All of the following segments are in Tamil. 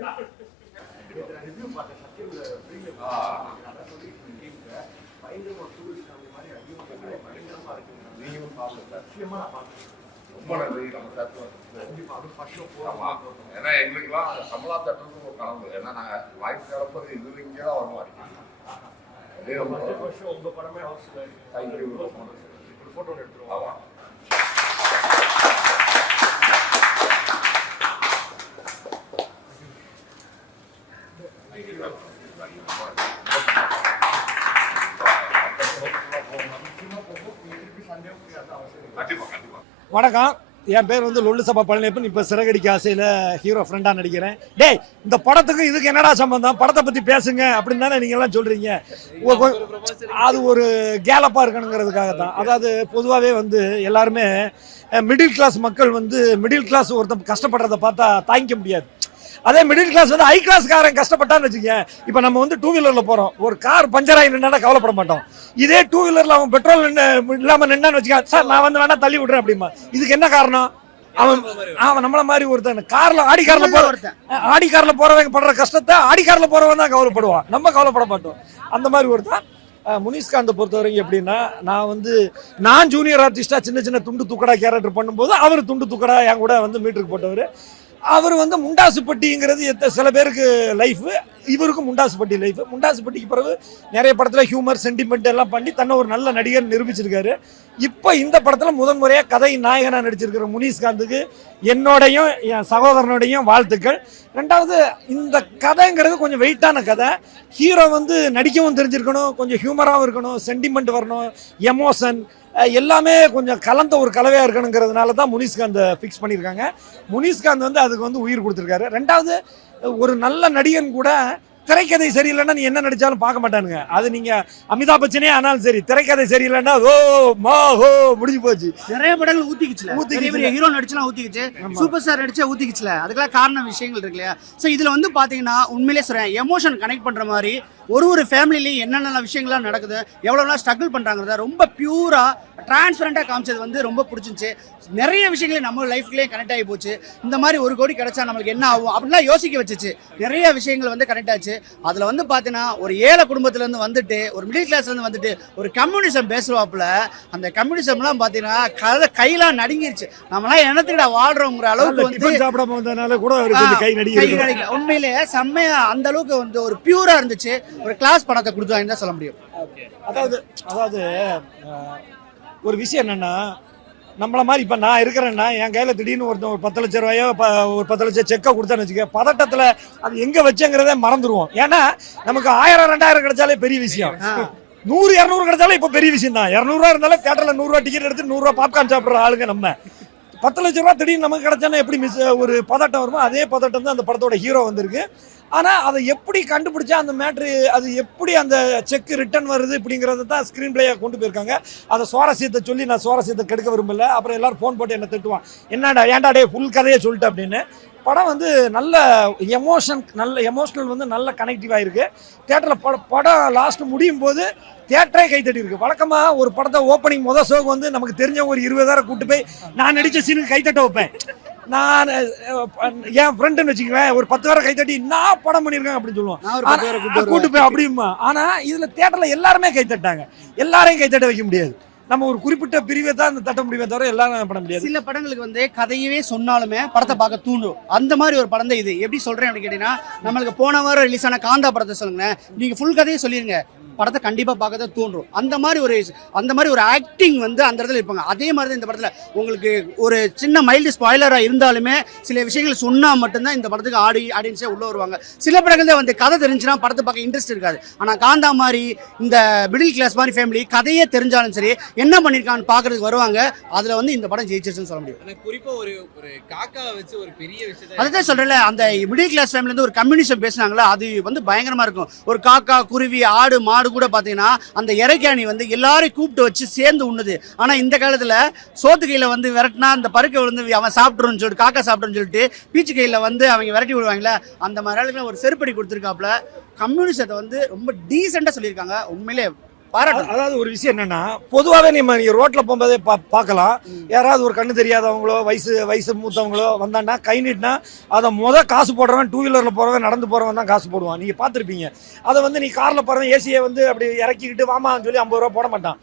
ரொம்ப நன்றி. ஆமா, ஏன்னா எங்களுக்கெல்லாம் கமலா தட்டுறது ஒரு கனவு. ஏன்னா நாங்க வாய்ப்பு கிளம்புறது இது இங்கே தான் வர மாதிரி. உங்க படமே தேங்க்யூ. போட்டோ எடுத்துருவோம். ஆமா, வணக்கம். என் பேர் வந்து லொல்லு சபா பழனியப்பன். இப்போ சிறகடிக்க ஆசையில் ஹீரோ ஃப்ரெண்டாக நடிக்கிறேன். டேய், இந்த படத்துக்கு இதுக்கு என்னடா சம்பந்தம்? படத்தை பற்றி பேசுங்க அப்படின்னு தானே நீங்கள்லாம் சொல்கிறீங்க. அது ஒரு கேலப்பாக இருக்கணுங்கிறதுக்காக தான். அதாவது பொதுவாகவே வந்து எல்லாருமே மிடில் கிளாஸ் மக்கள் வந்து மிடில் கிளாஸ் ஒருத்தன் கஷ்டப்படுறத பார்த்தா தாங்கிக்க முடியாது. அதே மிடில் கிளாஸ் வந்து ஹை கிளாஸ்காரன் கஷ்டப்பட்டான்னு வச்சுக்கோங்க. இப்போ நம்ம வந்து டூ வீலரில் போகிறோம், ஒரு கார் பஞ்சர் ஆகி நின்னா கவலைப்பட மாட்டோம். இதே டூ வீலரில் அவன் பெட்ரோல் இல்லாமல் நின்னான்னு வச்சுக்க, சார் நான் வந்து வேணா தள்ளி விட்றேன் அப்படிமா. இதுக்கு என்ன காரணம்? அவன் நம்மள மாதிரி ஒருத்தன் கார்ல ஆடி கார்ல போறவங்க படுற கஷ்டத்தை ஆடி கார்ல போறவன் தான் கவலைப்படுவான், நம்ம கவலைப்பட மாட்டோம். அந்த மாதிரி ஒருத்தன் முனிஷ்காந்தை பொறுத்தவரைக்கும் எப்படின்னா, நான் ஜூனியர் ஆர்டிஸ்டா சின்ன சின்ன துண்டு துக்கடா கேரக்டர் பண்ணும்போது அவர் துண்டு துக்கடா என் கூட வந்து மீட்டருக்கு போட்டவர். அவர் வந்து முண்டாசுப்பட்டிங்கிறது சில பேருக்கு லைஃபு, இவருக்கும் முண்டாசுப்பட்டி லைஃபு. முண்டாசுப்பட்டிக்கு பிறகு நிறைய படத்தில் ஹியூமர் சென்டிமெண்ட் எல்லாம் பண்ணி தன்னை ஒரு நல்ல நடிகர் நிரூபிச்சிருக்காரு. இப்போ இந்த படத்தில் முதன்முறையாக கதை நாயகனாக நடிச்சிருக்கிற முனிஷ்காந்துக்கு என்னோடையும் என் சகோதரனோடையும் வாழ்த்துக்கள். ரெண்டாவது, இந்த கதைங்கிறது கொஞ்சம் வெயிட்டான கதை. ஹீரோ வந்து நடிக்கவும் தெரிஞ்சிருக்கணும், கொஞ்சம் ஹியூமராகவும் இருக்கணும், சென்டிமெண்ட் வரணும், எமோஷன் எல்லாமே கொஞ்சம் கலந்த ஒரு கலவையாக இருக்கணுங்கிறதுனால தான் முனிஷ்காந்தை ஃபிக்ஸ் பண்ணியிருக்காங்க. முனிஷ்காந்த் வந்து அதுக்கு வந்து உயிர் கொடுத்துருக்காரு. ரெண்டாவது, ஒரு நல்ல நடிகன் கூட திரைக்கதை சரியில்லைன்னா நீ என்ன நடிச்சாலும் பார்க்க மாட்டானுங்க. அது நீங்க அமிதாப் பச்சனே ஆனாலும் சரி, திரைக்கதை சரியில்லைன்னா ஓ மா ஹோ முடிஞ்சு போச்சு. நிறைய படங்கள் ஊத்திக்கிச்சு, ஹீரோ நடிச்சலாம் ஊத்திக்கிச்சு, சூப்பர் ஸ்டார் நடிச்சா ஊத்திக்கிச்சுல. அதுக்கெல்லாம் காரணம் விஷயங்கள் இருக்கு இல்லையா? ஸோ இதுல வந்து பாத்தீங்கன்னா உண்மையிலே சொல்றேன், எமோஷன் கனெக்ட் பண்ற மாதிரி ஒரு ஃபேமிலிலையும் என்னென்ன விஷயங்கள்லாம் நடக்குது, எவ்வளோலாம் ஸ்ட்ரகிள் பண்ணுறாங்கிறத ரொம்ப பியூராக டிரான்ஸ்பரண்டாக காமிச்சது வந்து ரொம்ப பிடிச்சிருந்துச்சு. நிறைய விஷயங்களே நம்ம லைஃப்லேயே கனெக்ட் ஆகி போச்சு. இந்த மாதிரி 1 கோடி கிடைச்சா நம்மளுக்கு என்ன ஆகும் அப்படின்லாம் யோசிக்க வச்சுச்சு. நிறைய விஷயங்கள் வந்து கனெக்ட் ஆச்சு. அதில் வந்து பார்த்தீங்கன்னா ஒரு ஏழை குடும்பத்துலேருந்து வந்துட்டு, ஒரு மிடில் கிளாஸ்லேருந்து வந்துட்டு ஒரு கம்யூனிசம் பேசுவாப்புல, அந்த கம்யூனிசம்லாம் பார்த்தீங்கன்னா கையெல்லாம் நடுங்கிருச்சு. நம்மளாம் என்னத்துக்கிட்ட வாழ்றோங்கிற அளவுக்கு வந்து உண்மையிலே செம்மையா அந்த அளவுக்கு வந்து ஒரு பியூரா இருந்துச்சு. ஒரு கிளாஸ் படத்தை கொடுத்தாங்கன்னு தான் சொல்ல முடியும். அதாவது ஒரு விஷயம் என்னன்னா, நம்மள மாதிரி இப்போ நான் இருக்கிறேன்னா என் கையில் திடீர்னு ஒருத்தன் ஒரு 10 லட்சம் ரூபாயோ ஒரு 10 லட்சம் செக்கை கொடுத்தான்னு வச்சுக்க, பதட்டத்தில் அது எங்கே வச்சேங்கிறதே மறந்துடுவோம். ஏன்னா நமக்கு 1000 2000 கிடைச்சாலே பெரிய விஷயம், 100 200 கிடைச்சாலும் இப்போ பெரிய விஷயம் தான். 200 ரூபா இருந்தாலும் தியேட்டரில் 100 ரூபா டிக்கெட் எடுத்து 100 ரூபா பாப்கார்ன் சாப்பிட்ற ஆளுங்க நம்ம. 10 லட்ச ரூபா திடீர்னு நமக்கு கிடைச்சானே எப்படி ஒரு பதட்டம் வருமோ, அதே பதட்டம் தான் அந்த படத்தோட ஹீரோ வந்திருக்கு. ஆனால் அதை எப்படி கண்டுபிடிச்சா அந்த மேட்ரு, அது எப்படி அந்த செக் ரிட்டர்ன் வருது இப்படிங்கிறத தான் ஸ்க்ரீன் பிளேயாக கொண்டு போயிருக்காங்க. அதை சுவாரஸ்யத்தை சொல்லி நான் சுவாரஸ்யத்தை கெடுக்க விரும்பல. அப்புறம் எல்லாரும் ஃபோன் போட்டு என்ன திட்டுவான், என்னடா ஏன்டா டே ஃபுல் கதையை சொல்லிட்டு அப்படின்னு. படம் வந்து நல்ல எமோஷனல் வந்து நல்ல கனெக்டிவாக இருக்குது. தேட்டரில் படம் லாஸ்ட் முடியும் போது தேட்டரே கைத்தட்டி இருக்கு. வழக்கமாக ஒரு படத்தை ஓப்பனிங் ஷோக்கு வந்து நமக்கு தெரிஞ்சவங்க ஒரு 20,000 கூட்டு போய் நான் நடித்த சீனுக்கு கைத்தட்ட வைப்பேன். நான் என் ஃப்ரெண்டுன்னு வச்சுக்குவேன், ஒரு 10 பேரை கைத்தட்டி நான் படம் பண்ணியிருக்கேன் அப்படின்னு சொல்லுவான், கூட்டு போய் அப்படிமா. ஆனால் இதில் தேட்டரில் எல்லாருமே கைத்தட்டாங்க. எல்லாரையும் கைத்தட்ட வைக்க முடியாது, நம்ம ஒரு குறிப்பிட்ட பிரிவை தான் இந்த தட்ட முடியுமே தவிர எல்லாரும் பண்ண முடியாது. சில படங்களுக்கு வந்து கதையவே சொன்னாலுமே படத்தை பார்க்க தூண்டும். அந்த மாதிரி ஒரு படம் தான் இது. எப்படி சொல்றேன் அப்படின்னு கேட்டீங்கன்னா, நம்மளுக்கு போன வாரம் ரிலீஸ் ஆன காந்தா படத்தை சொல்லுங்க, நீங்க ஃபுல் கதையை சொல்லிருங்க, படத்தை கண்டிப்பாக பார்க்க தான் தோன்றும். அந்த மாதிரி ஒரு ஆக்டிங் வந்து அந்த இடத்துல இருப்பாங்க. அதே மாதிரி தான் இந்த படத்தில் உங்களுக்கு ஒரு சின்ன மைல்டு ஸ்பாய்லராக இருந்தாலுமே சில விஷயங்கள் சொன்னால் மட்டும்தான் இந்த படத்துக்கு ஆடியன்ஸே உள்ளே வருவாங்க. சில படங்கள் தான் வந்து கதை தெரிஞ்சுன்னா படத்தை பார்க்க இன்ட்ரெஸ்ட் இருக்காது. ஆனால் காந்தா மாதிரி இந்த மிடில் கிளாஸ் மாதிரி ஃபேமிலி கதையே தெரிஞ்சாலும் சரி என்ன பண்ணியிருக்கான்னு பார்க்கறதுக்கு வருவாங்க. அதில் வந்து இந்த படம் ஜெயிச்சிருச்சுன்னு சொல்ல முடியும். குறிப்பாக ஒரு காக்கா வச்சு ஒரு பெரிய விஷயம் அதுதான் சொல்கிறேன், அந்த மிடில் கிளாஸ் ஃபேமிலிருந்து ஒரு கம்யூனிசம் பேசினாங்களா, அது வந்து பயங்கரமாக இருக்கும். ஒரு காக்கா, குருவி, ஆடு, மாடு கூட பார்த்தீங்கன்னா அந்த இறைக்காணி வந்து எல்லாரையும் கூப்பிட்டு வச்சு சேர்ந்து உண்ணுது. ஆனால் இந்த காலத்தில் சோத்து கையில் வந்து விரட்டினா அந்த பருக்கை வந்து அவன் சாப்பிட்ருன்னு சொல்லிட்டு, காக்கா சாப்பிட்ருன்னு சொல்லிட்டு பீச்சு கையில் வந்து அவங்க விரட்டி விடுவாங்களே, அந்த மாதிரி ஒரு செருப்படி கொடுத்துருக்காப்புல. கம்யூனிசத்தை வந்து ரொம்ப டீசெண்டாக சொல்லியிருக்காங்க. உண்மையிலே பாராட்டணும். அதாவது ஒரு விஷயம் என்னன்னா, பொதுவாகவே நீங்க ரோட்ல போகும்போதே பார்க்கலாம். யாராவது ஒரு கண்ணு தெரியாதவங்களோ வயசு மூத்தவங்களோ வந்தான்னா கை நீட்டினா அதை காசு போடுறவன், டூ வீலர்ல போறவன், நடந்து போறவன் தான் காசு போடுவான். நீங்க பார்த்துருப்பீங்க. அதை வந்து நீ கார்ல போறவன் ஏசியை வந்து அப்படி இறக்கிக்கிட்டு வாமான்னு சொல்லி 50 ரூபா போட மாட்டான்.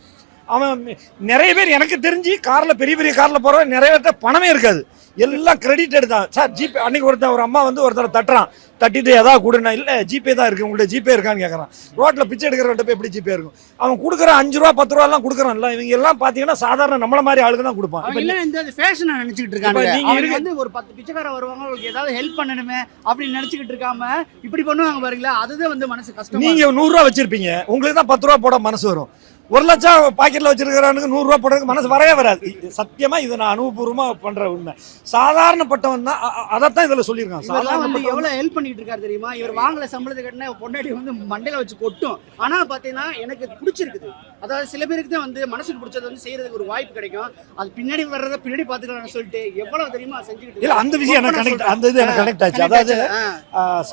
அவன் நிறைய பேர் எனக்கு தெரிஞ்சு கார்ல பெரிய கார்ல போறவன் நிறைய பேர்ட்ட பணமே இருக்காது, எல்லாம் கிரெடிட் எடுத்தான். சார் ஜிபே, அன்னைக்கு ஒரு அம்மா வந்து ஒருத்தர் தட்டுறான், தட்டிட்டு ஏதாவது கொடுனா, இல்லை ஜிபே தான் இருக்கு, உங்கள்ட்ட ஜிபே இருக்கான்னு கேட்கறான். ரோட்ல பிச்சை எடுக்கிறவன்ட்ட போய் எப்படி ஜிபே இருக்கும்? அவன் கொடுக்குற 5 ரூபா 10 ரூபா எல்லாம் கொடுக்குறான்ல. இவங்க எல்லாம் பாத்தீங்கன்னா சாதாரண நம்மள மாதிரி ஆளுங்க தான் கொடுப்பான். அவங்க எல்லாம் இந்த ஃபேஷனை நினைச்சிட்டு இருக்காங்க. நீங்க வந்து ஒரு 10 பிச்சைக்கார வருவாங்க, உங்களுக்கு ஏதாவது ஹெல்ப் பண்ணணுமே அப்படின்னு நினைச்சிட்டு இருக்காம இப்படி பண்ணுவாங்க பாருங்களா, அதுதான் வந்து மனசு கஷ்டம். நீங்க 100 ரூபா வச்சிருப்பீங்க, உங்களுக்கு தான் 10 ரூபா போட மனசு வரும். 1 லட்சம் பாக்கெட்ல வச்சிருக்கிறவனுக்கு 100 ரூபா போடுறதுக்கு மனசு வரவே வராது. சத்தியமா இது நான் அனுபவபூர்வமா பண்ற உண்மை. சாதாரணப்பட்டவன் தான் அதைத்தான் இதுல சொல்லியிருக்கான். சாதாரண வந்து எவ்வளவு ஹெல்ப் பண்ணிட்டு இருக்காரு தெரியுமா? இவர் வாங்கல சம்பளத்தை கட்டின பொண்டாட்டி வந்து மண்டையில வச்சு கொட்டும். ஆனா பாத்தீங்கன்னா எனக்கு பிடிச்சிருக்குது. அதாவது சில பேருக்கு தான் வந்து மனசுக்கு பிடிச்சது வந்து செய்யறதுக்கு ஒரு வாய்ப்பு கிடைக்கும். அது பின்னாடி வர்றத பின்னாடி பாத்துக்கலாம்னு சொல்லிட்டு எவ்வளவு தெரியுமா செஞ்சுக்கிட்டு இல்ல. அந்த விஷயம் எனக்கு கனெக்ட், அந்த இது எனக்கு கனெக்ட் ஆச்சு. அதாவது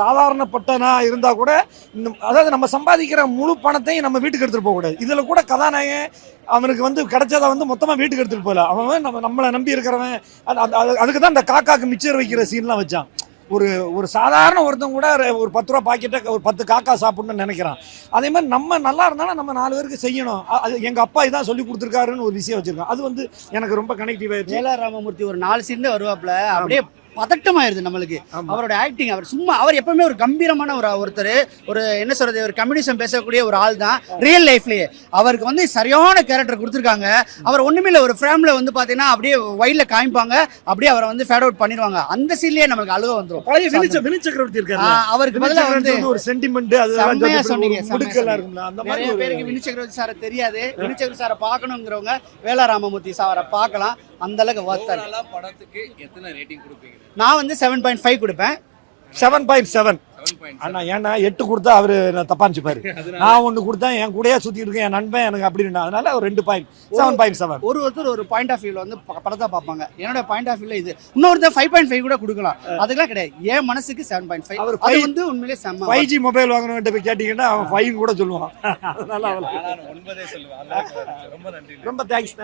சாதாரணப்பட்டனா இருந்தா கூட அதாவது நம்ம சம்பாதிக்கிற முழு பணத்தையும் நம்ம வீட்டுக்கு எடுத்துட்டு போக கூடாது. இதுல கூட கதாநாயகன் அவனுக்கு வந்து கிடைச்சதை வந்து மொத்தமா வீட்டுக்கு எடுத்துட்டு போகல. அவன் நம்மளை நம்பி இருக்கிறவன். அதுக்கு தான் இந்த காக்காக்கு மிச்சர் வைக்கிற சீன்லாம் வச்சான். ஒரு சாதாரண ஒருத்தன் கூட ஒரு 10 ரூபா பாக்கெட்டை ஒரு 10 காக்கா சாப்பிடணும்னு நினைக்கிறான். அதே மாதிரி நம்ம நல்லா இருந்தாலும் நம்ம 4 பேருக்கு செய்யணும். அது எங்க அப்பா இதான் சொல்லி கொடுத்துருக்காருன்னு ஒரு விஷயம் வச்சிருக்கான். அது வந்து எனக்கு ரொம்ப கனெக்டிவ் ஆயிடுச்சு. ஜெயலலிதா ராமமூர்த்தி ஒரு 4 சீன் வருவாப்ல, அப்படியே பதட்டமாயிருது நம்மளுக்கு. அவரோட ஆக்டிங், அவர் எப்பவுமே ஒரு கம்பீரமான ஒருத்தர், ஒரு என்ன சொல்றது, ஒரு கம்யூனிசம் பேசக்கூடிய ஒரு ஆள் தான் ரியல் லைஃப்லயே. அவருக்கு வந்து சரியான கேரக்டர் கொடுத்துருக்காங்க. அவர் ஒண்ணுமே இல்லை, ஒரு ஃப்ரேம்ல வந்து பாத்தீங்கன்னா அப்படியே வைல்ட்ல காமிப்பாங்க, அப்படியே அவரை வந்து ஃபேட் அவுட் பண்ணிடுவாங்க. அந்த சீன்லயே நம்மளுக்கு அழுக வந்துரும். பழைய வினித் சக்கரவர்த்தி இருக்காரு, அவருக்கு பதிலா வந்து ஒரு சென்டிமெண்ட் செம்மையா சொன்னீங்க. அந்த மாதிரி நிறைய பேருக்கு வினித் சக்கரவர்த்தி சாரை தெரியாது. வினித் சக்கரவர்த்தி சாரை பார்க்கணுங்கிறவங்க வேலா ராமமூர்த்தி சாரை பார்க்கலாம். அந்த அளவுக்கு வர்த்தாரு. படத்துக்கு எத்தனை ரேட்டிங் கொடுப்பீங்க? நான் வந்து 7.5 கொடுப்பேன். 7.7. அண்ணா ஏன்னா 8 கொடுத்தா அவரு தப்பா நினைச்சுப்பாரு. நான் 1 கொடுத்தேன், என் கூடயே சுத்திட்டு இருக்கேன் என் நண்பன் எனக்கு அப்படின்னு. அதனால ஒரு 7.7. ஒருத்தர் ஒரு பாயிண்ட் ஆஃப் வியூல வந்து படத்தை பார்ப்பாங்க. என்னோட பாயிண்ட் ஆஃப் வியூல இது. இன்னொருத்தர் 5.5 கூட கொடுக்கலாம், அதுக்கெல்லாம் கிடையாது. என் மனசுக்கு 7.5. அது வந்து உண்மையிலே செம்ம. 5G மொபைல் வாங்குறவன்ட்ட போய் கேட்டீங்கன்னா அவன் 5 கூட சொல்லுவான். அதனால அவன் 9 சொல்லுவான். ரொம்ப நன்றி. ரொம்ப தேங்க்ஸ்.